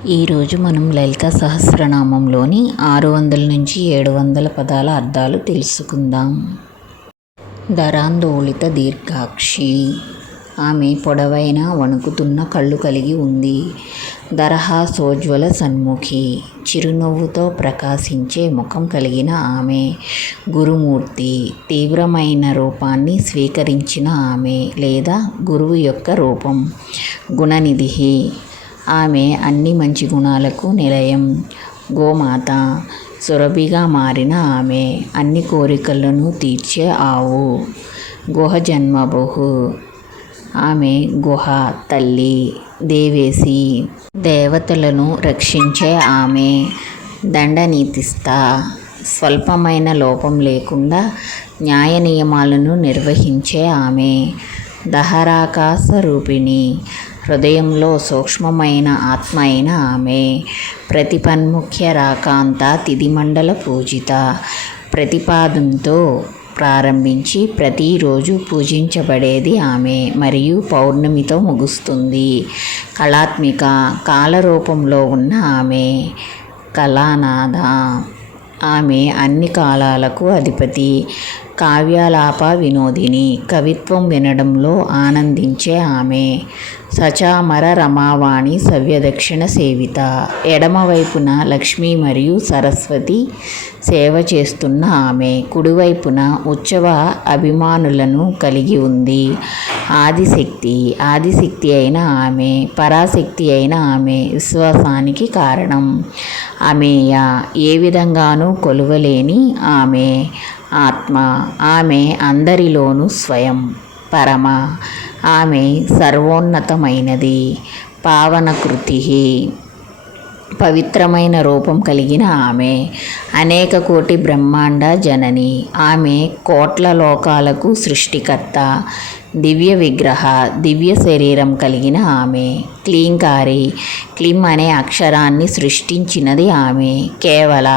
ఈరోజు మనం లలిత సహస్రనామంలోని 600 నుంచి 700 పదాల అర్థాలు తెలుసుకుందాం. ధరాందోళిత దీర్ఘాక్షి. ఆమె పొడవైన వణుకుతున్న కళ్ళు కలిగి ఉంది. దరహాసోజ్వల సన్ముఖి. చిరునవ్వుతో ప్రకాశించే ముఖం కలిగిన ఆమె గురుమూర్తి. తీవ్రమైన రూపాన్ని స్వీకరించిన ఆమె లేదా గురువు యొక్క రూపం. గుణనిధి. ఆమె అన్ని మంచి గుణాలకు నిలయం. గోమాత. సురభిగా మారిన ఆమె అన్ని కోరికలను తీర్చే ఆవు. గుహ జన్మభుః. ఆమె గుహ తల్లి. దేవేసి. దేవతలను రక్షించే ఆమె. దండనీతిస్థ. స్వల్పమైన లోపం లేకుండా న్యాయ నియమాలను నిర్వహించే ఆమె. దహరాకాశ రూపిణి. హృదయంలో సూక్ష్మమైన ఆత్మ అయిన ఆమె. ప్రతిపన్ముఖ్య రాకాంత తిథిమండల పూజిత. ప్రతిపాదంతో ప్రారంభించి ప్రతిరోజు పూజించబడేది ఆమె మరియు పౌర్ణమితో ముగుస్తుంది. కళాత్మిక. కాలరూపంలో ఉన్న ఆమె. కళానాథ. ఆమె అన్ని కాలాలకు అధిపతి. కావ్యాలాప వినోదిని. కవిత్వం వినడంలో ఆనందించే ఆమె. సచామర రమావాణి సవ్యదక్షిణ సేవిత. ఎడమవైపున లక్ష్మి మరియు సరస్వతి సేవ చేస్తున్న ఆమె. కుడివైపున ఉత్సవ అభిమానులను కలిగి ఉంది. ఆదిశక్తి. ఆదిశక్తి అయిన ఆమె. పరాశక్తి అయిన ఆమె. విశ్వాసానికి కారణం. అమేయ. ఏ విధంగానూ కొలువలేని ఆమె. ఆత్మ. ఆమె అందరిలోనూ స్వయం. పరమ. ఆమె సర్వోన్నతమైనది. పావనకృతి. పవిత్రమైన రూపం కలిగిన ఆమె. అనేక కోటి బ్రహ్మాండ జనని. ఆమె కోట్ల లోకాలకు సృష్టికర్త. దివ్య విగ్రహ. దివ్య శరీరం కలిగిన ఆమె. క్లీంకారి. క్లీం అనే అక్షరాన్ని సృష్టించినది ఆమె. కేవల.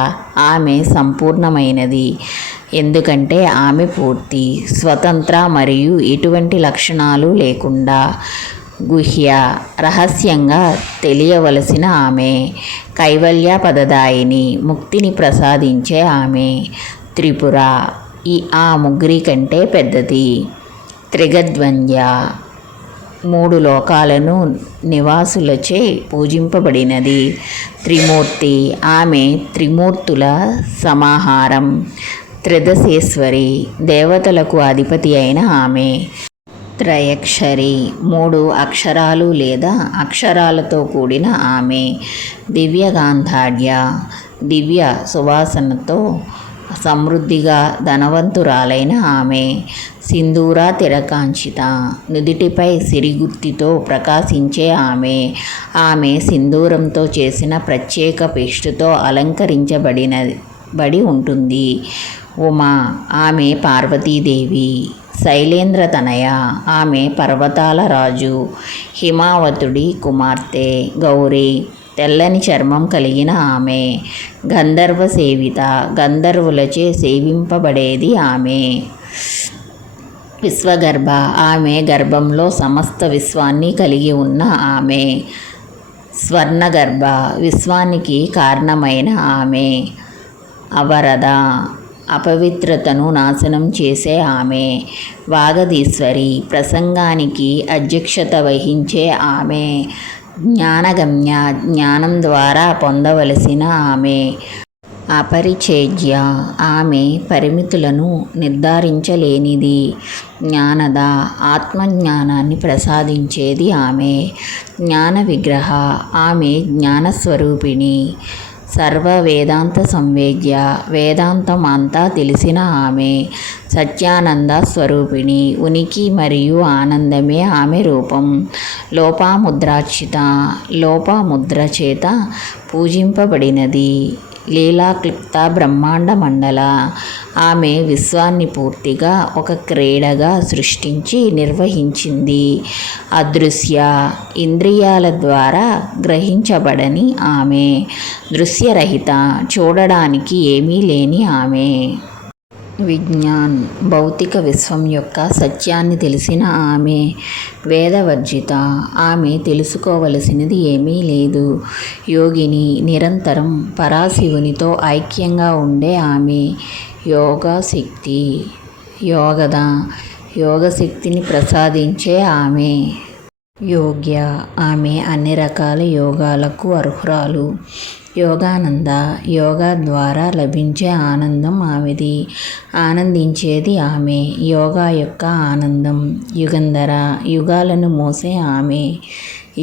ఆమె సంపూర్ణమైనది ఎందుకంటే ఆమె పూర్తి. స్వతంత్ర మరియు ఎటువంటి లక్షణాలు లేకుండా. గుహ్య. రహస్యంగా తెలియవలసిన ఆమె. కైవల్య పదదాయిని. ముక్తిని ప్రసాదించే ఆమె. త్రిపుర. ఆ ముగ్గురి కంటే పెద్దది. త్రిగద్వంద్య. 3 లోకాలను నివాసులచే పూజింపబడినది. త్రిమూర్తి. ఆమె త్రిమూర్తుల సమాహారం. త్రిదశేశ్వరి. దేవతలకు అధిపతి అయిన ఆమె. త్రయక్షరి. 3 అక్షరాలు లేదా అక్షరాలతో కూడిన ఆమె. దివ్యగాంధాఢ్య. దివ్య సువాసనతో సమృద్ధిగా ధనవంతురాలైన ఆమె. సింధూర తిరకాంచిత. నుదిటిపై సిరిగుర్తితో ప్రకాశించే ఆమె. ఆమె సింధూరంతో చేసిన ప్రత్యేక పేస్టుతో అలంకరించబడి ఉంటుంది. ఉమా. ఆమె పార్వతీదేవి. శైలేంద్ర తనయ. ఆమె పర్వతాల రాజు. హిమావతుడి కుమార్తె. గౌరీ. తెల్లని చర్మం కలిగిన ఆమె. గంధర్వ సేవిత. గంధర్వులచే సేవింపబడేది ఆమె. విశ్వగర్భ. ఆమె గర్భంలో సమస్త విశ్వాన్ని కలిగి ఉన్న ఆమె. స్వర్ణగర్భ. విశ్వానికి కారణమైన ఆమె. అవరద. అపవిత్రతను నాశనం చేసే ఆమె. వాగధీశ్వరి. ప్రసంగానికి అధ్యక్షత వహించే ఆమె. జ్ఞానగమ్య. జ్ఞానం ద్వారా పొందవలసిన ఆమె. అపరిచ్ఛేద్య. ఆమె పరిమితులను నిర్ధారించలేనిది. జ్ఞానద. ఆత్మజ్ఞానాన్ని ప్రసాదించేది ఆమె. జ్ఞాన విగ్రహ. ఆమె జ్ఞానస్వరూపిణి. సర్వ వేదాంత సంవేద్య. వేదాంతం అంతా తెలిసిన ఆమె. సత్యానంద స్వరూపిణి. ఉనికి మరియు ఆనందమే ఆమె రూపం. లోపాముద్రార్చిత. లోపముద్ర చేత పూజింపబడినది. లీలాక్లిప్త బ్రహ్మాండ మండల. ఆమె విశ్వాన్ని పూర్తిగా ఒక క్రీడగా సృష్టించి నిర్వహించింది. అదృశ్య. ఇంద్రియాల ద్వారా గ్రహించబడని ఆమె. దృశ్యరహిత. చూడడానికి ఏమీ లేని ఆమె. విజ్ఞాన్ భౌతిక విశ్వం యొక్క సత్యాన్ని తెలిసిన ఆమె. వేదవర్జిత ఆమె తెలుసుకోవలసినది ఏమీ లేదు. యోగిని నిరంతరం పరాశివునితో ఐక్యంగా ఉండే ఆమె. యోగశక్తి యోగద యోగశక్తిని ప్రసాదించే ఆమె. యోగ్య ఆమె అన్ని రకాల యోగాలకు అర్హురాలు. యోగానంద యోగా ద్వారా లభించే ఆనందం ఆమెది. ఆనందించేది ఆమె. యోగా యొక్క ఆనందం. యుగంధర యుగాలను మోసే ఆమె.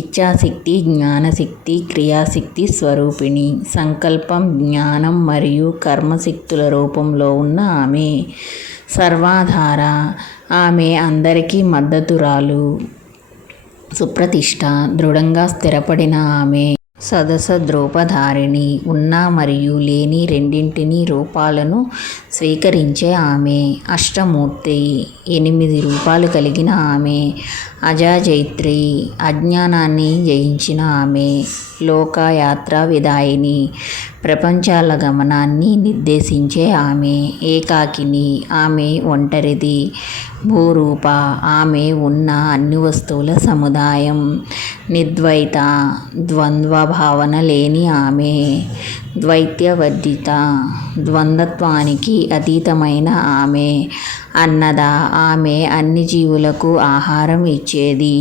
ఇచ్ఛాశక్తి జ్ఞానశక్తి క్రియాశక్తి స్వరూపిణి. సంకల్పం జ్ఞానం మరియు కర్మశక్తుల రూపంలో ఉన్న ఆమె. సర్వాధార ఆమె అందరికీ మద్దతురాలు. సుప్రతిష్ఠ దృఢంగా స్థిరపడిన ఆమె. సదసద్రూపధారిణి ఉన్న మరియు లేని రెండింటినీ రూపాలను స్వీకరించే ఆమె. అష్టమూర్తి 8 రూపాలు కలిగిన ఆమె. అజాజైత్రి అజ్ఞానాన్ని జయించిన ఆమె. లోకయాత్ర విదాయిని ప్రపంచాల గమనాన్ని నిర్దేశించే ఆమె. ఏకాకిని ఆమె ఒంటరిది. భూరూప ఆమె ఉన్న అన్ని వస్తువుల సముదాయం. నిర్ద్వైత ద్వంద్వ భావన లేని ఆమె. ద్వైత్యవర్జిత ద్వంద్వత్వానికి అతీతమైన ఆమె. అన్నద ఆమె అన్ని జీవులకు ఆహారం ఇచ్చేది.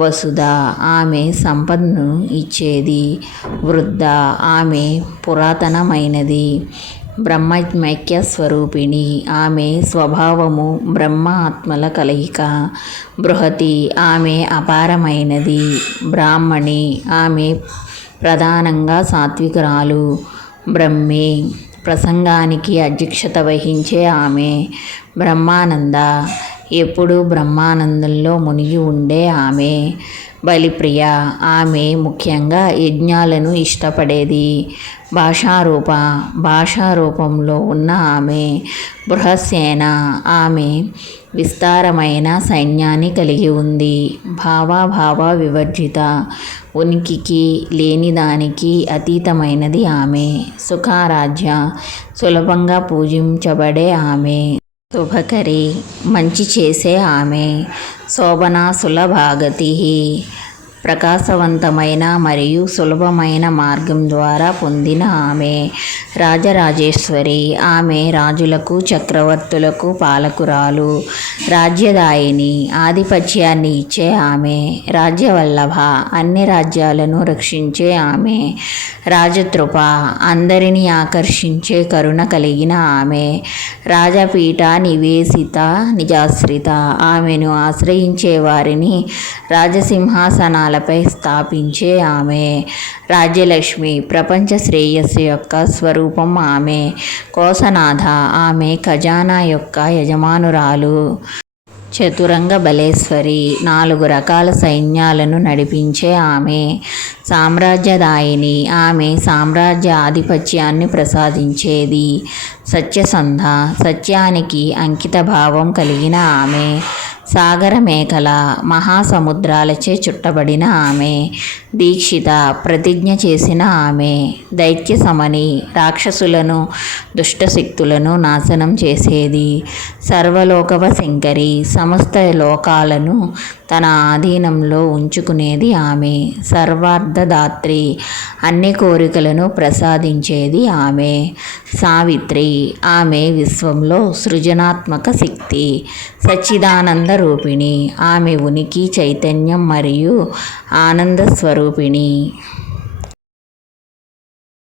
వసుధ ఆమె సంపదను ఇచ్చేది. వృద్ధ ఆమె పురాతనమైనది. బ్రహ్మైక్య స్వరూపిణి ఆమె స్వభావము బ్రహ్మ ఆత్మల కలయిక. బృహతి ఆమె అపారమైనది. బ్రాహ్మణి ఆమె ప్రధానంగా సాత్వికురాలు. బ్రహ్మి ప్రసంగానికి అధ్యక్షత వహించే ఆమె. బ్రహ్మానంద ఎప్పుడూ బ్రహ్మానందంలో మునిగి ఉండే ఆమె. బలిప్రియ ఆమె ముఖ్యంగా యజ్ఞాలను ఇష్టపడేది. భాషారూప భాషారూపంలో ఉన్న ఆమె. బృహస్సేన ఆమె విస్తారమైన సైన్యాన్ని కలిగి ఉంది. భావాభావ వివర్జిత ఉనికికి లేనిదానికి అతీతమైనది ఆమె. సుఖారాధ్య సులభంగా పూజించబడే ఆమె. శుభకరి మంచి చేసే ఆమె. శోభనా సులభాగతి ప్రకాశవంతమైన మరియు సులభమైన మార్గం ద్వారా పొందిన ఆమె. రాజరాజేశ్వరి ఆమె రాజులకు చక్రవర్తులకు పాలకురాలు. రాజ్యదాయిని ఆధిపత్యాన్ని ఇచ్చే ఆమె. రాజ్యవల్లభ అన్ని రాజ్యాలను రక్షించే ఆమె. రాజతృప అందరినీ ఆకర్షించే కరుణ కలిగిన ఆమె. రాజపీఠ నివేశిత నిజాశ్రిత ఆమెను ఆశ్రయించే వారిని రాజసింహాసనాలపై స్థాపించే ఆమె. రాజ్యలక్ష్మి ప్రపంచ శ్రేయస్సు యొక్క స్వరూపం ఆమె. కోసనాథ ఆమె ఖజానా యొక్క యజమానురాలు. చతురంగ బలేశ్వరి 4 రకాల సైన్యాలను నడిపించే ఆమె. సామ్రాజ్యదాయిని ఆమె సామ్రాజ్య ఆధిపత్యాన్ని ప్రసాదించేది. సత్యసంధ సత్యానికి అంకిత భావం కలిగిన ఆమె. సాగర మేఖల మహాసముద్రాలచే చుట్టబడిన ఆమె. దీక్షిత ప్రతిజ్ఞ చేసిన ఆమె. దైత్య సమని రాక్షసులను దుష్టశక్తులను నాశనం చేసేది. సర్వలోకవ శంకరి సమస్త లోకాలను తన ఆధీనంలో ఉంచుకునేది ఆమె. సర్వార్థదాత్రి అన్ని కోరికలను ప్రసాదించేది ఆమె. సావిత్రి ఆమె విశ్వంలో సృజనాత్మక శక్తి. సచ్చిదానంద రూపిణి ఆమె ఉనికి చైతన్యం మరియు ఆనంద స్వరూపిణి.